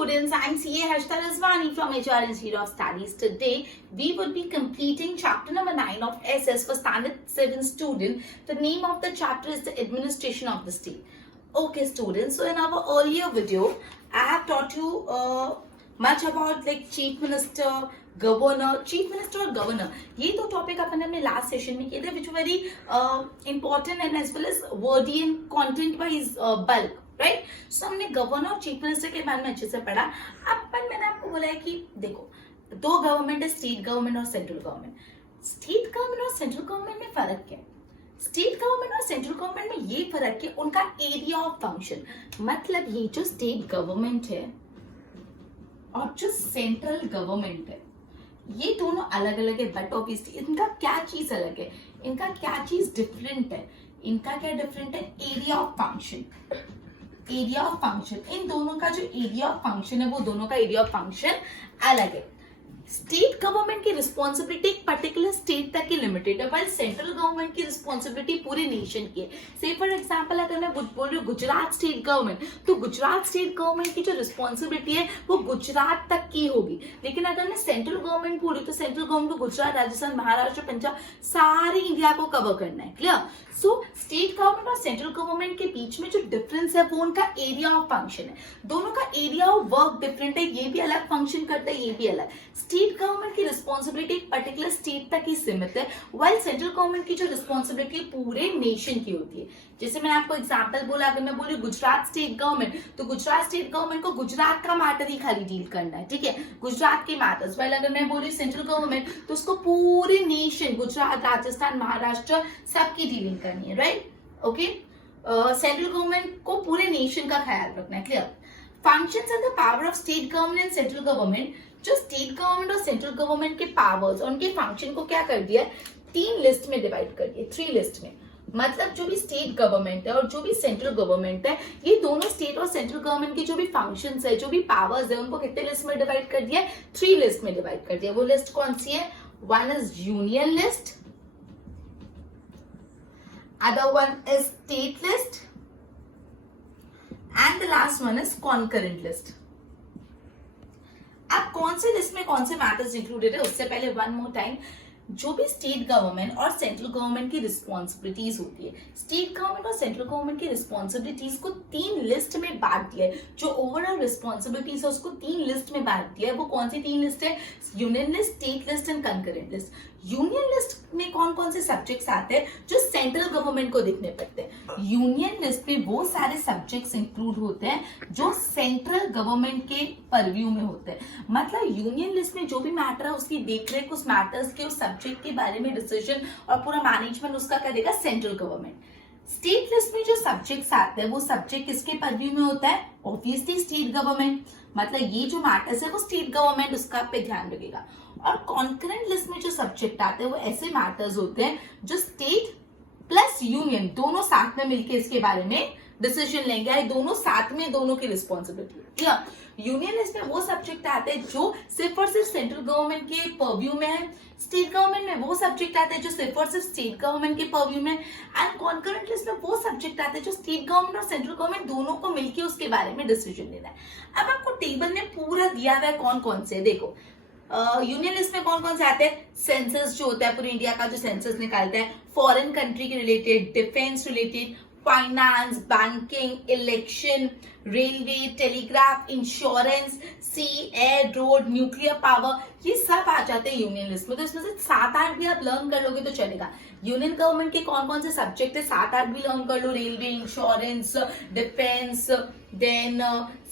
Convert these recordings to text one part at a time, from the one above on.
students, I'm CA Harshita Rizwani from HR Institute of Studies. Today, we will be completing chapter number 9 of SS for Standard 7 student. The name of the chapter is the Administration of the State. Okay students, so in our earlier video, I have taught you much about like Chief Minister, governor, chief minister और governor, ये दो topic अपन ने last session में किए थे, which very important and as well as wordy and content wise bulk, right. So हमने governor और chief minister के बारे में अच्छे से पढ़ा. अब मैंने आपको बोला है कि देखो, दो गवर्नमेंट है, स्टेट गवर्नमेंट और सेंट्रल गवर्नमेंट. स्टेट गवर्नमेंट और सेंट्रल गवर्नमेंट में फर्क क्या है? स्टेट गवर्नमेंट और सेंट्रल गवर्नमेंट में ये फर्क है उनका एरिया ऑफ फंक्शन. मतलब ये जो स्टेट गवर्नमेंट है और जो सेंट्रल गवर्नमेंट है, ये दोनों अलग अलग है, बट ऑब्वियसली इनका क्या चीज अलग है, इनका क्या चीज डिफरेंट है. इनका क्या डिफरेंट है? Area of function. Area of function, इन दोनों का जो एरिया ऑफ फंक्शन है वो दोनों का एरिया ऑफ फंक्शन अलग है. स्टेट गवर्नमेंट की रिस्पॉन्सिबिलिटी एक पर्टिकुलर स्टेट तक की लिमिटेड है, वाइल सेंट्रल गवर्नमेंट की रिस्पॉन्सिबिलिटी पूरे नेशन की है. से फॉर एग्जांपल अगर मैं बोल रही हूँ गुजरात स्टेट गवर्नमेंट, तो गुजरात स्टेट गवर्नमेंट की जो रिस्पॉन्सिबिलिटी है वो गुजरात तक की होगी. लेकिन अगर मैं सेंट्रल गवर्नमेंट बोलूँ तो सेंट्रल गवर्नमेंट को गुजरात, राजस्थान, महाराष्ट्र, पंजाब, सारी इंडिया को कवर करना है. क्लियर? सो स्टेट गवर्नमेंट और सेंट्रल गवर्नमेंट के बीच में जो डिफरेंस है वो उनका एरिया ऑफ फंक्शन है. दोनों का एरिया ऑफ वर्क डिफरेंट है, ये भी अलग फंक्शन करता है, ये भी अलग. स्टेट गवर्नमेंट की रिस्पॉन्सिबिलिटी एक पर्टिकुलर स्टेट तक ही सीमित है, वाइल सेंट्रल गवर्नमेंट की जो रिस्पॉन्सिबिलिटी पूरे नेशन की होती है. जैसे मैंने आपको एग्जांपल बोला, अगर मैं बोलूँ गुजरात स्टेट गवर्नमेंट, तो गुजरात स्टेट गवर्नमेंट को गुजरात का मैटर ही खाली डील करना है, ठीक है, गुजरात के मैटर्स. वाइल अगर मैं बोलूँ सेंट्रल गवर्नमेंट, तो उसको पूरे नेशन, गुजरात, राजस्थान, महाराष्ट्र, सबकी डीलिंग करनी है, राइट. ओके, सेंट्रल गवर्नमेंट को पूरे नेशन का ख्याल रखना है. Clear? Functions and the power of state government and central government. जो स्टेट गवर्नमेंट और सेंट्रल गवर्नमेंट के पावर्स और उनके फंक्शन को क्या कर दिया, 3 लिस्ट में डिवाइड कर दिया, 3 लिस्ट में. मतलब जो भी स्टेट गवर्नमेंट है और जो भी सेंट्रल गवर्नमेंट है, ये दोनों स्टेट और सेंट्रल गवर्नमेंट की जो भी फंक्शंस है, जो भी पावर्स है, उनको कितने लिस्ट में डिवाइड कर दिया? 3 लिस्ट में डिवाइड कर दिया. वो लिस्ट कौन सी है? One is union list, other one is state list, and the last one is concurrent list. अब कौन से लिस्ट में कौन से मैटर्स इंक्लूडेड है, उससे पहले वन मोर टाइम, जो भी स्टेट गवर्नमेंट और सेंट्रल गवर्नमेंट की रिस्पॉन्सिबिलिटीज होती है, स्टेट गवर्नमेंट और सेंट्रल गवर्नमेंट की रिस्पॉन्सिबिलिटीज को 3 लिस्ट में बांट दिया है. जो ओवरऑल रिस्पॉन्सिबिलिटीज है उसको 3 लिस्ट में बांट दिया है. वो कौन सी 3 लिस्ट है? Union list, state list and concurrent list. Union list में कौन कौन से सब्जेक्ट्स आते हैं जो सेंट्रल गवर्नमेंट को देखने पड़ते हैं. यूनियन लिस्ट में वो सारे सब्जेक्ट्स इंक्लूड होते हैं जो सेंट्रल गवर्नमेंट के परव्यू में होते हैं. मतलब यूनियन लिस्ट में जो भी मैटर है उसकी देखरेख, उस मैटर्स के, उस सब्जेक्ट के बारे में डिसीजन और पूरा मैनेजमेंट उसका करेगा सेंट्रल गवर्नमेंट. स्टेट लिस्ट में जो सब्जेक्ट्स आते हैं वो सब्जेक्ट किसके परव्यू में होता है? Obviously state government. मतलब ये जो मैटर्स है वो स्टेट गवर्नमेंट उसका पे ध्यान रखेगा. और कॉन्करेंट लिस्ट में जो सब्जेक्ट आते हैं वो ऐसे मैटर्स होते हैं जो स्टेट प्लस यूनियन दोनों साथ में मिलकर इसके बारे में डिसीजन लेंगे. दोनों साथ में, दोनों की रिस्पॉन्सिबिलिटी. क्लियर? यूनियन लिस्ट में वो सब्जेक्ट आते हैं जो सिर्फ और सिर्फ सेंट्रल गवर्नमेंट के परव्यू में है. स्टेट गवर्नमेंट में वो सब्जेक्ट आते हैं जो सिर्फ और सिर्फ स्टेट गवर्नमेंट के परव्यू में. एंड कॉन्करेंट लिस्ट में वो सब्जेक्ट आते हैं जो स्टेट गवर्नमेंट और सेंट्रल गवर्नमेंट दोनों को मिलकर उसके बारे में डिसीजन लेना है. अब आपको टेबल में पूरा दिया हुआ है कौन कौन से. देखो, यूनियन लिस्ट में कौन कौन से आते हैं? सेंसस जो होता है पूरे इंडिया का, जो सेंसस निकालता है, फॉरेन कंट्री के related, defence related, finance, banking, election, railway, telegraph, insurance, sea, air, road, nuclear power, ये सब आ जाते हैं यूनियन लिस्ट में. तो इसमें से 7-8 भी आप लर्न कर लोगे तो चलेगा. यूनियन गवर्नमेंट के कौन कौन से सब्जेक्ट है, 7-8 भी लर्न कर लो. Railway, insurance, defence, then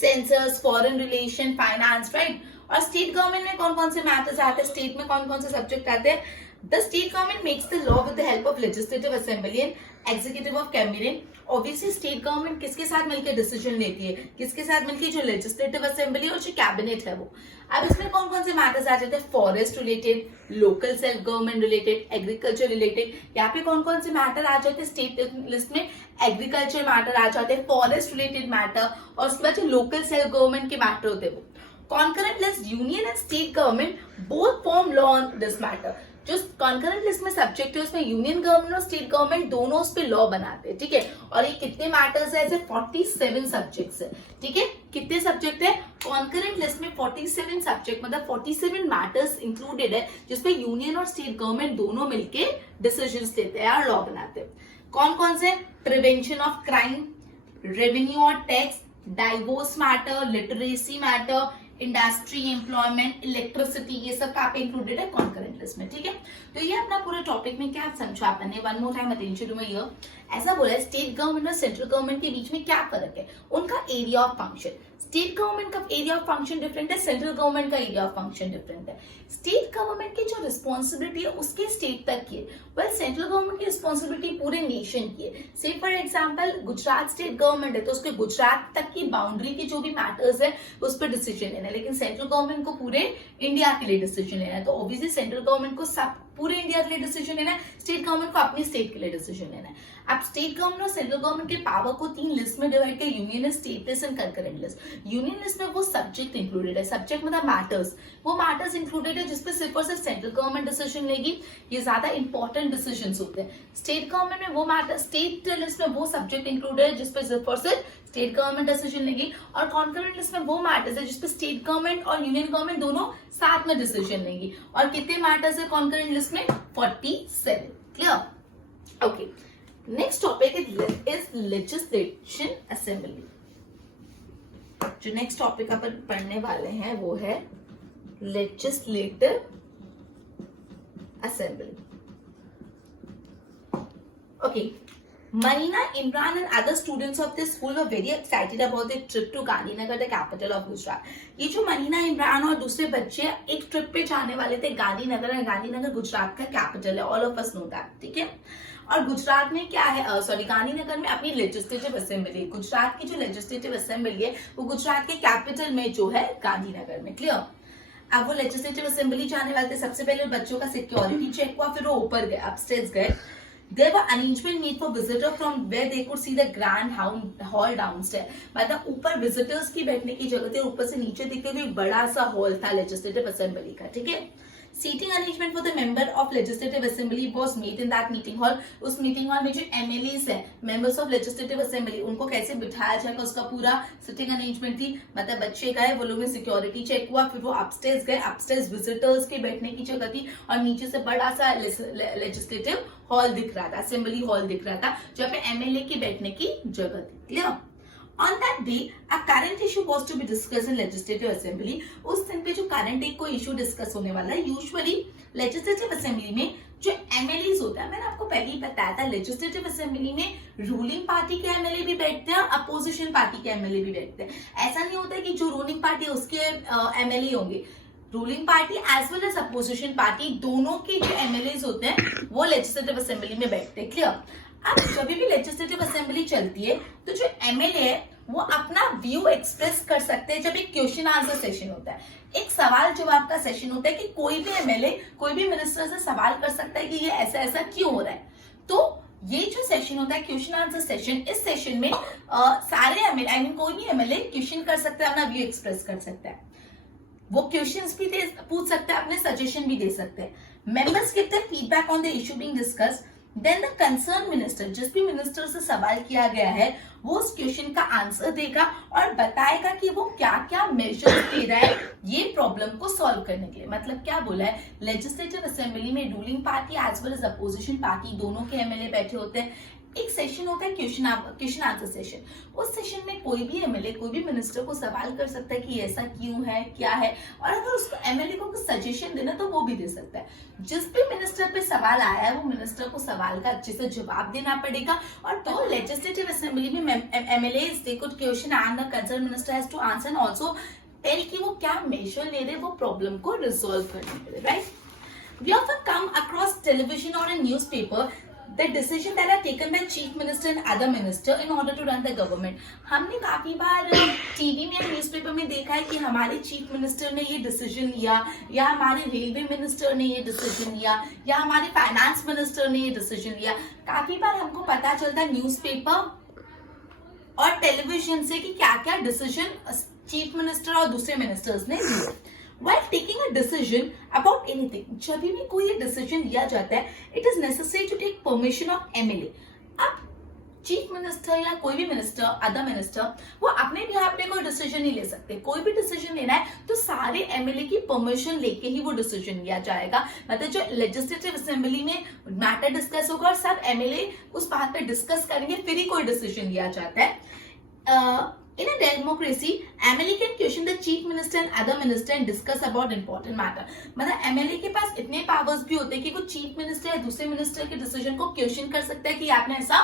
census, foreign relation, finance, right. और स्टेट गवर्नमेंट में कौन कौन से मैटर्स आते हैं, स्टेट में कौन कौन से सब्जेक्ट आते हैं? The state government makes the law with the help of legislative assembly and executive of cabinet. Obviously state government किसके साथ मिलकर डिसीजन लेती है? किसके साथ मिलकर? जो लेजिस्लेटिव असेंबली और जो कैबिनेट है वो. अब इसमें कौन कौन से मैटर्स आ जाते हैं? Forest related, local self government related, agriculture related. यहाँ पे कौन कौन से मैटर आ जाते हैं? स्टेट लिस्ट में एग्रीकल्चर मैटर आ जाते हैं, फॉरेस्ट रिलेटेड मैटर, और उसके बाद जो लोकल सेल्फ गवर्नमेंट के मैटर होते हैं वो. Concurrent list, union and state government both form law on this matter. जो कॉन्करेंट लिस्ट में सब्जेक्ट है उसमें यूनियन गवर्नमेंट और स्टेट गवर्नमेंट दोनों उस पर लॉ बनाते हैं, ठीक है। और ये कितने मैटर्स है, ऐसे 47 सब्जेक्ट्स है, ठीक है। कितने सब्जेक्ट है कॉन्करेंट लिस्ट में, 47 सब्जेक्ट, मतलब 47 मैटर्स इंक्लूडेड है जिसपे यूनियन और स्टेट गवर्नमेंट दोनों मिलके डिसीजंस लेते हैं और लॉ बनाते हैं। कौन कौन से, प्रिवेंशन ऑफ क्राइम, रेवेन्यू और tax, divorce matter, literacy matter, industry, employment, electricity, ये सब का इंक्लूडेड है कॉन्करेंट लिस्ट में, ठीक है। तो ये अपना पूरा टॉपिक में क्या समझा आपने, one more time attention to my ear. ऐसा बोला है स्टेट गवर्नमेंट और सेंट्रल गवर्नमेंट के बीच में क्या फर्क है, उनका area of function. State government का एरिया ऑफ फंक्शन डिफरेंट है, सेंट्रल गवर्नमेंट का एरिया ऑफ फंक्शन डिफरेंट है। स्टेट गवर्नमेंट की जो रिस्पॉन्सिबिलिटी है उसके स्टेट तक की है, वेल सेंट्रल गवर्नमेंट की रिस्पॉन्सिबिलिटी पूरे नेशन की है। Say for example Gujarat state government है तो उसके गुजरात तक की बाउंड्री के जो भी मैटर्स है उस पर डिसीजन लेना है, लेकिन सेंट्रल गवर्नमेंट को पूरे इंडिया के लिए डिसीजन लेना है। तो ऑब्वियसली सेंट्रल गवर्नमेंट को सब पूरे इंडिया के लिए डिसीजन लेना है, स्टेट गवर्नमेंट को अपनी स्टेट के लिए डिसीजन लेना है। अब स्टेट गवर्नमेंट और सेंट्रल गवर्नमेंट के पावर को 3 लिस्ट में डिवाइड किया, union list, state list and concurrent list. Union list में वो सब्जेक्ट इंक्लूडेड है, सब्जेक्ट मतलब मैटर्स, वो मैटर्स इंक्लूडेड है जिसपे सिर्फ और सिर्फ सेंट्रल गवर्नमेंट डिसीजन लेगी, ये ज्यादा इंपॉर्टेंट डिसीजंस होते हैं। स्टेट गवर्नमेंट में वो मैटर, स्टेट लिस्ट में वो सब्जेक्ट इंक्लूडेड है जिसपे सिर्फ और सिर्फ स्टेट गवर्नमेंट डिसीजन लेगी, और कॉन्करेंट लिस्ट में वो मैटर्स है जिसपे स्टेट गवर्नमेंट और यूनियन गवर्नमेंट दोनों साथ में डिसीजन लेंगी। और कितने मैटर्स है कॉन्करेंट लिस्ट में, 47, clear. Okay, next topic is legislation assembly. जो नेक्स्ट टॉपिक अपन पढ़ने वाले हैं वो है legislative assembly. Okay, Marina, Imran and other students of this school were very excited about their trip to Gandhinagar, the capital of Gujarat. ये जो मरीना, इमरान और दूसरे बच्चे एक ट्रिप पे जाने वाले थे गांधीनगर, और गांधीनगर गुजरात का कैपिटल है, all of us know that, ठीक है। और गुजरात में क्या है, गांधीनगर में अपनी लेजिस्लेटिव असेंबली, गुजरात की जो लेजिस्लेटिव असेंबली है वो गुजरात के कैपिटल में जो है गांधीनगर में, क्लियर। अब वो लेजिस्लेटिव असेंबली जाने वाले थे, सबसे पहले बच्चों का सिक्योरिटी चेक हुआ, फिर वो ऊपर गए, अपस्टेयर्स गए। There were arrangement made for visitor from where they could see the grand hall downstairs. मतलब ऊपर विजिटर्स की बैठने की जगह थी, ऊपर से नीचे दिखते हुए बड़ा सा हॉल था लेजिस्लेटिव असेंबली का, ठीक है। Seating arrangement for the member of legislative assembly was made in that meeting hall. उस मीटिंग हॉल में जो एमएलएस है, मेंबर्स ऑफ लेजिस्लेटिव असेंबली, उनको कैसे बिठाया जाएगा उसका पूरा सिटिंग अरेंजमेंट थी। मतलब बच्चे गए, वो लोग में सिक्योरिटी चेक हुआ, फिर वो अपस्टेयर्स गए, अपस्टेयर्स विजिटर्स के बैठने की जगह थी, और नीचे से बड़ा सा लेजिस्लेटिव हॉल दिख रहा था, असेंबली हॉल दिख रहा था, जहाँ पे एमएलए की बैठने की जगह थी, clear. On that day, a current issue was to be discussed in legislative assembly. उस दिन पे जो current एक कोई इशू डिस्कस होने वाला है, यूजुअली लेजिस्लेटिव असेंबली में जो एमएलएस होता है, मैंने आपको पहले ही बताया था, लेजिस्लेटिव असेंबली में रूलिंग पार्टी के एमएलए भी बैठते हैं, अपोजिशन पार्टी के एमएलए भी बैठते हैं। ऐसा नहीं होता है कि जो रूलिंग पार्टी है उसके एमएलए होंगे, ruling party as well as opposition party दोनों के जो एमएलएस होते हैं वो लेजिस्लेटिव असेंबली में बैठते हैं, क्लियर। अब जब भी लेजिस्लेटिव असेंबली चलती है तो जो एमएलए है वो अपना व्यू एक्सप्रेस कर सकते हैं। जब एक क्वेश्चन आंसर सेशन होता है, एक सवाल जवाब का सेशन होता है कि कोई भी एमएलए कोई भी मिनिस्टर से सवाल कर सकता है कि ये ऐसा ऐसा क्यों हो रहा है। तो ये जो सेशन होता है क्वेश्चन आंसर सेशन, इस सेशन में सारे एमएलए कोई भी एमएलए क्वेश्चन कर सकता है, अपना व्यू एक्सप्रेस कर सकता है, वो क्वेश्चंस भी पूछ सकते हैं, अपने सजेशन भी दे सकते हैं। Members give their feedback on the issue being discussed, then the concern minister, जिस भी मिनिस्टर से सवाल किया गया है वो उस क्वेश्चन का आंसर देगा और बताएगा कि वो क्या क्या मेजर्स ले रहा है ये प्रॉब्लम को सॉल्व करने के लिए। मतलब क्या बोला है, लेजिस्लेटिव असेंबली में ruling party as well as opposition party दोनों के एमएलए बैठे होते हैं। एक सेशन होता है क्वेश्चन आंसर सेशन, उस सेशन में कोई भी एमएलए कोई भी मिनिस्टर को सवाल कर सकता है कि ऐसा क्यों है, क्या है, और अगर उसको एमएलए को कुछ सजेशन देना तो वो भी दे सकता है। जिस भी मिनिस्टर पे सवाल आया है वो मिनिस्टर को सवाल का अच्छे से जवाब देना पड़ेगा। और तो लेजिस्लेटिव असेंबली में MLAs they could question and the concern minister has to answer and also tell कि वो क्या मेजर ले रहे वो प्रॉब्लम को रिजॉल्व करने के लिए, right. We often come across television और in newspaper the decision that are taken by chief minister and other minister in order to run the government। हमने काफी बार टीवी में या न्यूज़पेपर में देखा है कि हमारे चीफ मिनिस्टर ने ये डिसीजन लिया, या हमारे रेलवे मिनिस्टर ने ये डिसीजन लिया, या हमारे फाइनेंस मिनिस्टर ने ये डिसीजन लिया। काफी बार हमको पता चलता है न्यूज़पेपर और टेलीविजन से कि क्या क्या डिसीजन चीफ मिनिस्टर और दूसरे मिनिस्टर्स ने लिए। while taking a decision about anything, जब भी कोई डिसीजन लिया जाता है, it is necessary to take permission of MLA. अब चीफ मिनिस्टर या कोई भी मिनिस्टर, अदर मिनिस्टर, वो अपने भी हाथ में कोई डिसीजन नहीं ले सकते. कोई भी डिसीजन लेना है तो सारे एमएलए की परमिशन लेके ही वो डिसीजन लिया जाएगा. मतलब जो लेजिस्लेटिव असेंबली में मैटर डिस्कस होगा और सब एमएलए उस बात पे डिस्कस करेंगे, फिर ही कोई डिसीजन लिया जाता है. In a democracy, MLA can question the chief minister and other minister and discuss about important matter. मतलब MLA के पास इतने पावर्स भी होते हैं कि वो चीफ मिनिस्टर या दूसरे मिनिस्टर के डिसीजन को क्वेश्चन कर सकता है कि आपने ऐसा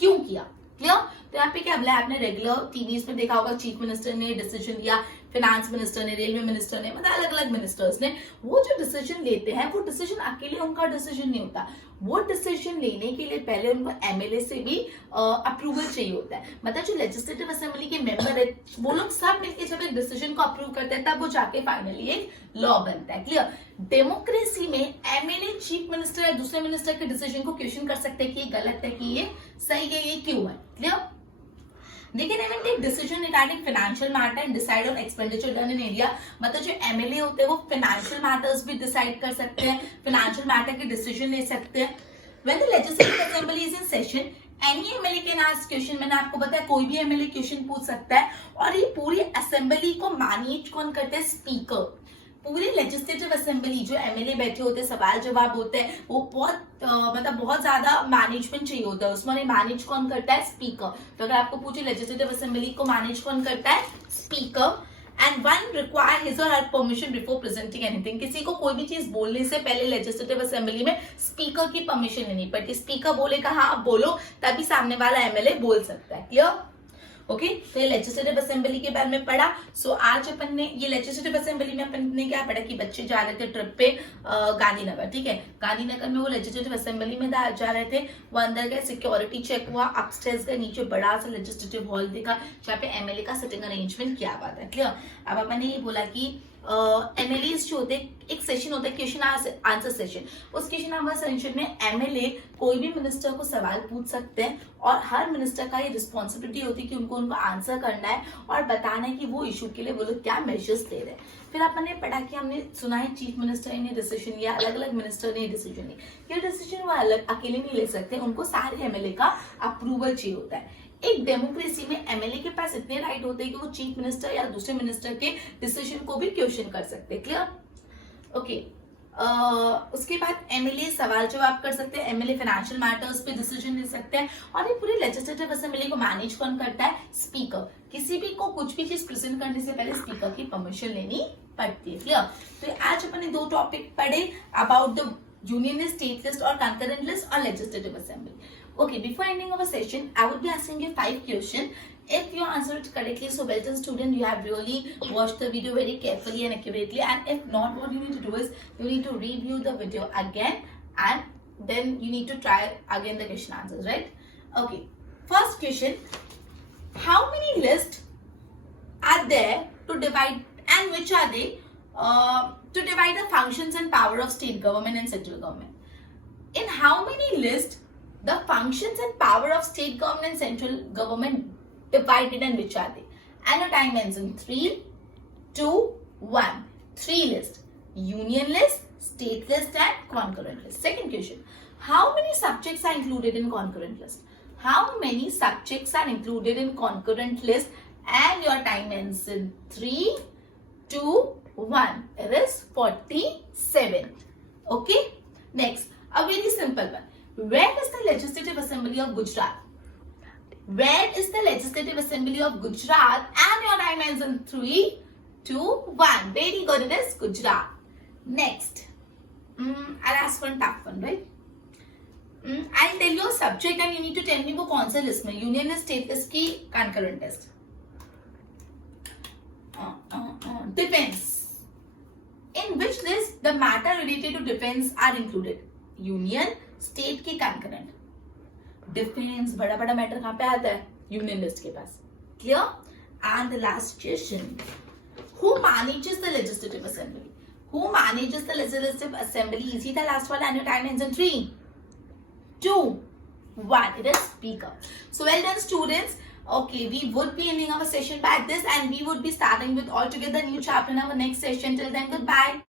क्यों किया. क्लियर? तो यहाँ पे क्या बोला, आपने रेगुलर टीवीज में देखा होगा, चीफ मिनिस्टर ने डिसीजन लिया, फाइनेंस मिनिस्टर ने, रेलवे मिनिस्टर ने, मतलब अलग अलग मिनिस्टर्स ने. वो जो डिसीजन लेते हैं वो डिसीजन अकेले उनका डिसीजन नहीं होता. वो डिसीजन लेने के लिए पहले उनको एमएलए से भी अप्रूवल चाहिए होता है. मतलब जो लेजिस्लेटिव असेंबली के मेंबर है वो लोग सब मिलकर जब एक डिसीजन को अप्रूव करते हैं तब वो जाके फाइनली एक लॉ बनता है. क्लियर? डेमोक्रेसी में एमएलए चीफ मिनिस्टर या दूसरे मिनिस्टर के डिसीजन को क्वेश्चन कर सकते हैं कि ये गलत है, कि ये सही है, ये क्यों है. Clear? They can even take decision regarding financial matter and decide on expenditure done in area. मतलब जो एमएलए होते हैं वो financial matters भी decide कर सकते हैं, financial matter के decision ले सकते हैं. When the legislative assembly is in session, any MLA can ask question. मैंने आपको बताया कोई भी एमएलए क्वेश्चन पूछ सकता है. और ये पूरी असेंबली को मैनेज कौन करते हैं? स्पीकर. पूरी लेजिस्लेटिव असेंबली जो एमएलए बैठे होते हैं, सवाल जवाब होते हैं, वो बहुत मतलब बहुत ज्यादा मैनेजमेंट चाहिए होता है उसमें. मैनेज कौन करता है? स्पीकर. तो अगर आपको पूछे लेजिस्लेटिव असेंबली को मैनेज कौन करता है? Speaker. And one require his और हर परमिशन बिफोर प्रेजेंटिंग एनीथिंग. किसी को कोई भी चीज बोलने से पहले लेजिस्लेटिव असेंबली में स्पीकर की परमिशन लेनी पड़ती. स्पीकर बोलेगा हाँ आप बोलो, तभी सामने वाला एमएलए बोल सकता है. क्लियर? ओके, तो ये लेजिस्लेटिव असेंबली के बारे में पढ़ा. सो आज अपन ने ये लेजिस्लेटिव असेंबली में अपन ने क्या पढ़ा कि बच्चे जा रहे थे ट्रिप पे गांधीनगर. ठीक है, गांधीनगर में वो लेजिस्लेटिव असेंबली में जा रहे थे. वो अंदर गए, सिक्योरिटी चेक हुआ, अपस्टेयर्स गए, नीचे बड़ा सा लेजिस्लेटिव हॉल देखा जहाँ पे एमएलए का सिटिंग अरेंजमेंट किया हुआ था. क्लियर? अब अपन ने ये बोला कि एमएलए जो होते एक सेशन होता है क्वेश्चन आंसर सेशन. उस क्वेश्चन आंसर सेशन में एमएलए कोई भी मिनिस्टर को सवाल पूछ सकते हैं और हर मिनिस्टर का ये रिस्पॉन्सिबिलिटी होती है कि उनको आंसर करना है और बताना है कि वो इशू के लिए वो लोग क्या मेजर्स ले रहे हैं. फिर अपन ने पढ़ा कि हमने सुना है चीफ मिनिस्टर ने डिसीजन लिया, अलग अलग मिनिस्टर ने डिसीजन लिया. ये डिसीजन वो अलग अकेले नहीं ले सकते, उनको सारे एमएलए का अप्रूवल चाहिए होता है. एक डेमोक्रेसी में एमएलए के पास इतने राइट होते हैं कि वो चीफ मिनिस्टर या दूसरे मिनिस्टर के डिसीजन को भी क्वेश्चन कर सकते हैं. क्लियर? ओके. उसके बाद एमएलए सवाल जवाब कर सकते हैं, एमएलए फाइनेंशियल मैटर्स पे डिसीजन ले सकते हैं. और ये पूरी लेजिस्लेटिव असेंबली को मैनेज कौन करता है? स्पीकर. किसी भी को कुछ भी चीज प्रेजेंट करने से पहले स्पीकर की परमिशन लेनी पड़ती है. क्लियर? तो आज अपन ने 2 टॉपिक पढ़े about the union list, state list और कंकरेंट लिस्ट और legislative assembly. Okay, before ending our session, I would be asking you 5 questions. If you answer it correctly, so well done student, you have really watched the video very carefully and accurately. And if not, what you need to do is, you need to review the video again and then you need to try again the question answers, right? Okay, first question, how many lists are there to divide and which are they to divide the functions and power of state government and central government? In how many lists the functions and power of state government and central government divided and which are they? And your time ends in 3, 2, 1. 3 lists. Union list, state list and concurrent list. Second question. How many subjects are included in concurrent list? How many subjects are included in concurrent list? And your time ends in 3, 2, 1. It is 47. Okay? Next. A very simple one. Where is the Legislative Assembly of Gujarat? Where is the Legislative Assembly of Gujarat? And your time ends in 3, 2, 1. Very good. It is Gujarat. Next. I'll ask one tough one, right? I'll tell you a subject and you need to tell me वो कौन सा list में, Union list, state list की concurrent list. Defense. In which list the matter related to defense are included? Union, state की concurrent. Defence बड़ा बड़ा matter कहां पे आता है? यूनियन लिस्ट के पास. Clear? And the last question, who manages the legislative assembly? Who manages the legislative assembly? Easy था लास्ट वाला. And your time ends in 3, 2, 1. It is speaker. So well done students. Okay, we would be ending our session by this, and we would be starting with altogether new chapter in our next session. Till then, goodbye.